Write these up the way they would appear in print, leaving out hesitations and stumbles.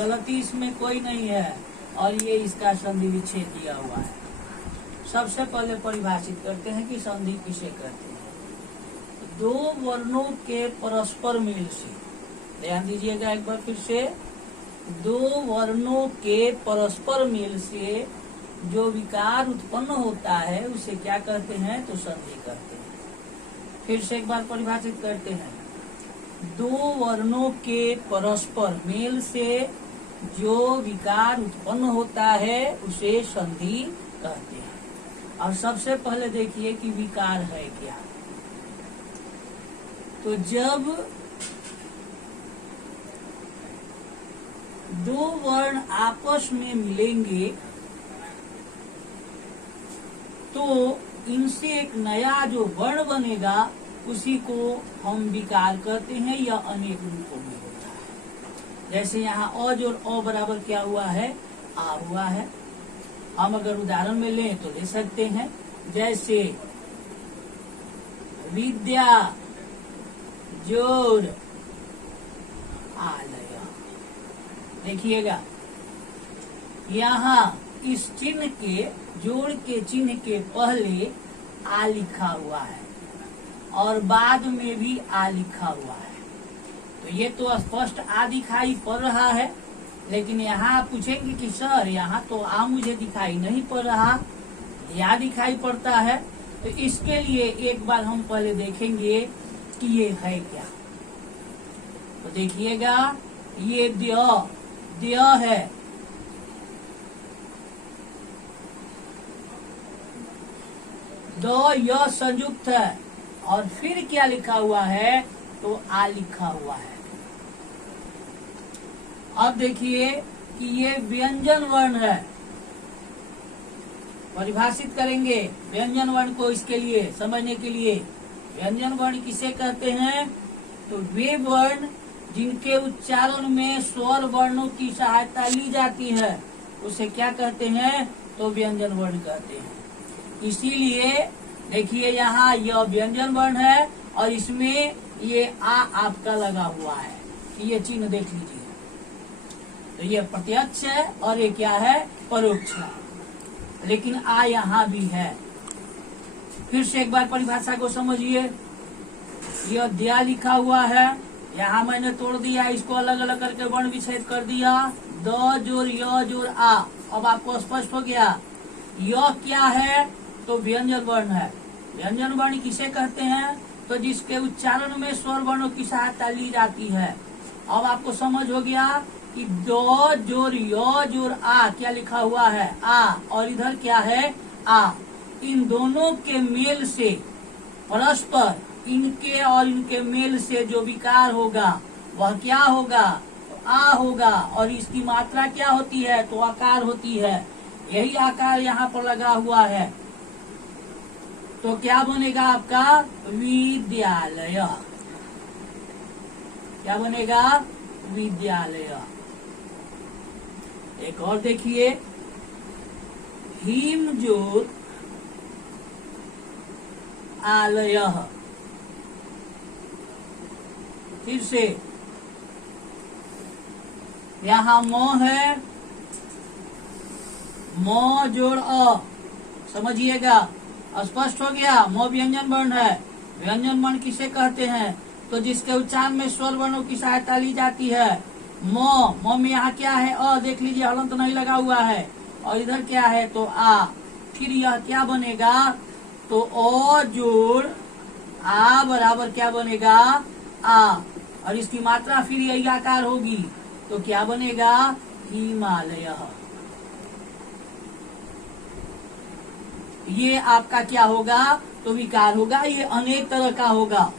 गलती इसमें कोई नहीं है और ये इसका संधि विच्छेद दिया हुआ है। सबसे पहले परिभाषित करते हैं कि संधि किसे कहते हैं। दो वर्णों के परस्पर मेल से, ध्यान दीजिएगा एक बार फिर से, दो वर्णों के परस्पर मेल से जो विकार उत्पन्न होता है उसे क्या कहते हैं, तो संधि कहते हैं। फिर से एक बार परिभाषित करते हैं, दो वर्णों के परस्पर मेल से जो विकार उत्पन्न होता है उसे संधि कहते हैं। और सबसे पहले देखिए कि विकार है क्या। तो जब दो वर्ण आपस में मिलेंगे तो इनसे एक नया जो वर्ण बनेगा उसी को हम विकार कहते हैं, या अनेक रूपों में होता है। जैसे यहाँ अ जोड़ अ बराबर क्या हुआ है, आ हुआ है। हम अगर उदाहरण में लें तो ले सकते हैं, जैसे विद्या जोड़ आलय। देखिएगा यहाँ इस चिन्ह के, जोड़ के चिन्ह के पहले आ लिखा हुआ है और बाद में भी आ लिखा हुआ है। तो ये तो स्पष्ट आ दिखाई पड़ रहा है, लेकिन यहाँ आप पूछेंगे कि सर यहाँ तो आ मुझे दिखाई नहीं पड़ रहा, या दिखाई पड़ता है। तो इसके लिए एक बार हम पहले देखेंगे कि ये है क्या। तो देखिएगा ये द्य है, दो य संयुक्त है और फिर क्या लिखा हुआ है, तो आ लिखा हुआ है। अब देखिए कि ये व्यंजन वर्ण है। परिभाषित करेंगे व्यंजन वर्ण को, इसके लिए समझने के लिए, व्यंजन वर्ण किसे कहते हैं, तो वे वर्ण जिनके उच्चारण में स्वर वर्णों की सहायता ली जाती है उसे क्या कहते हैं, तो व्यंजन वर्ण कहते हैं। इसीलिए देखिए यहाँ यह व्यंजन वर्ण है और इसमें ये आ आपका लगा हुआ है, ये चिन्ह देख लीजिए। तो ये प्रत्यक्ष है और ये क्या है, परोक्ष है, लेकिन आ यहाँ भी है। फिर से एक बार परिभाषा को समझिए। यह द्या लिखा हुआ है, यहाँ मैंने तोड़ दिया, इसको अलग अलग करके वर्ण विच्छेद कर दिया। द जोड़ य जोड़ आ, अब आपको स्पष्ट हो गया। यह क्या है, तो व्यंजन वर्ण है। व्यंजन वर्ण किसे कहते हैं, तो जिसके उच्चारण में स्वर वर्णों की सहायता ली जाती है। अब आपको समझ हो गया कि दो जोड़ य जोड़ आ क्या लिखा हुआ है, आ, और इधर क्या है, आ। इन दोनों के मेल से, परस्पर इनके और इनके मेल से जो विकार होगा वह क्या होगा, तो आ होगा। और इसकी मात्रा क्या होती है, तो आकार होती है। यही आकार यहाँ पर लगा हुआ है, तो क्या बनेगा आपका, विद्यालय। क्या बनेगा, विद्यालय। एक और देखिए, हिम जोड़ आलय। फिर से यहाँ म है, म जोड़ अ, समझिएगा, स्पष्ट हो गया। म व्यंजन वर्ण है। व्यंजन वर्ण किसे कहते हैं, तो जिसके उच्चारण में स्वर वर्णों की सहायता ली जाती है। म में यहाँ क्या है, अ, देख लीजिए हलंत नहीं लगा हुआ है, और इधर क्या है, तो आ। फिर यह क्या बनेगा, तो अ जोड़ आ बराबर क्या बनेगा, आ, और इसकी मात्रा फिर यही आकार होगी, तो क्या बनेगा, हिमालय। ये आपका क्या होगा, तो विकार होगा। ये अनेक तरह का होगा।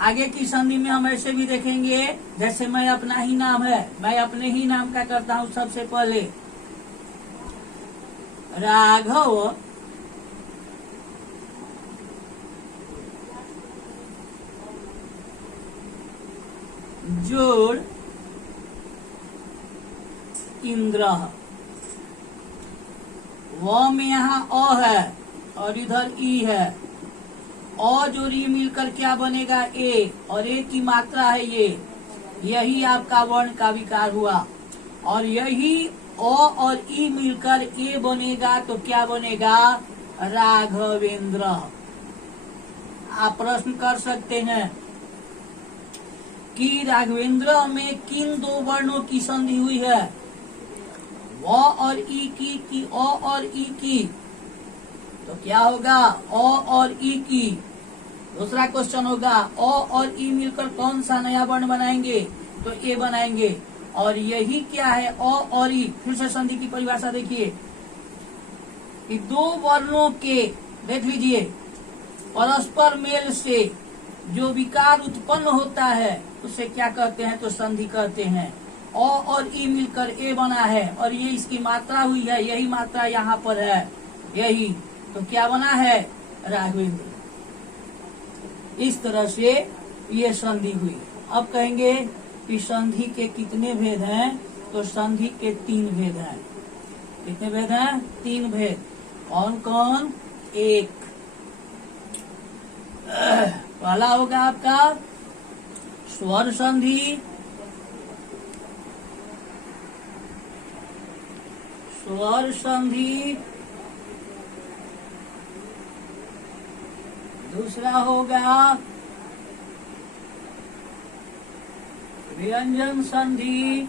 आगे की संधि में हम ऐसे भी देखेंगे, जैसे मैं अपना ही नाम है, मैं अपने ही नाम का करता हूं। सबसे पहले राघव जोड़ इंद्र। व में यहाँ अ है और इधर ई है। अ जोड़ ई मिलकर क्या बनेगा, ए, और ए की मात्रा है ये। यही आपका वर्ण का विकार हुआ। और यही अ और ई मिलकर ए बनेगा तो क्या बनेगा? राघवेंद्र। आप प्रश्न कर सकते हैं कि राघवेंद्र में किन दो वर्णों की संधि हुई है? व और ई की अ और ई की? तो क्या होगा? अ और ई की। दूसरा क्वेश्चन होगा अ और ई मिलकर कौन सा नया वर्ण बनाएंगे? तो ए बनाएंगे। और यही क्या है? अ और ई। फिर से संधि की परिभाषा देखिए कि दो वर्णों के, देख लीजिए, परस्पर मेल से जो विकार उत्पन्न होता है उसे क्या कहते हैं? तो संधि कहते हैं। अ और ई मिलकर ए बना है और ये इसकी मात्रा हुई है, यही मात्रा यहाँ पर है, यही। तो क्या बना है? राघवेंद्र। इस तरह से ये संधि हुई। अब कहेंगे कि संधि के कितने भेद हैं? तो संधि के 3 भेद हैं। कितने भेद हैं? 3 भेद। कौन कौन? एक, पहला होगा आपका स्वर संधि, स्वर संधि। दूसरा होगा व्यंजन संधि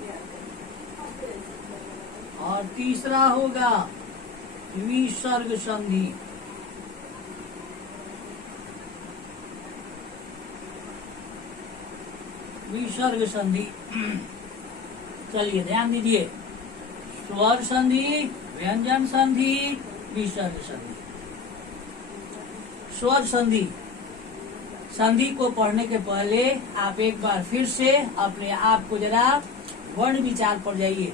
और तीसरा होगा विसर्ग संधि। विसर्ग संधि। चलिए ध्यान दीजिए, स्वर संधि, व्यंजन संधि, विसर्ग संधि। स्वर संधि, संधि को पढ़ने के पहले आप एक बार फिर से अपने आप को जरा वर्ण विचार पर जाइए।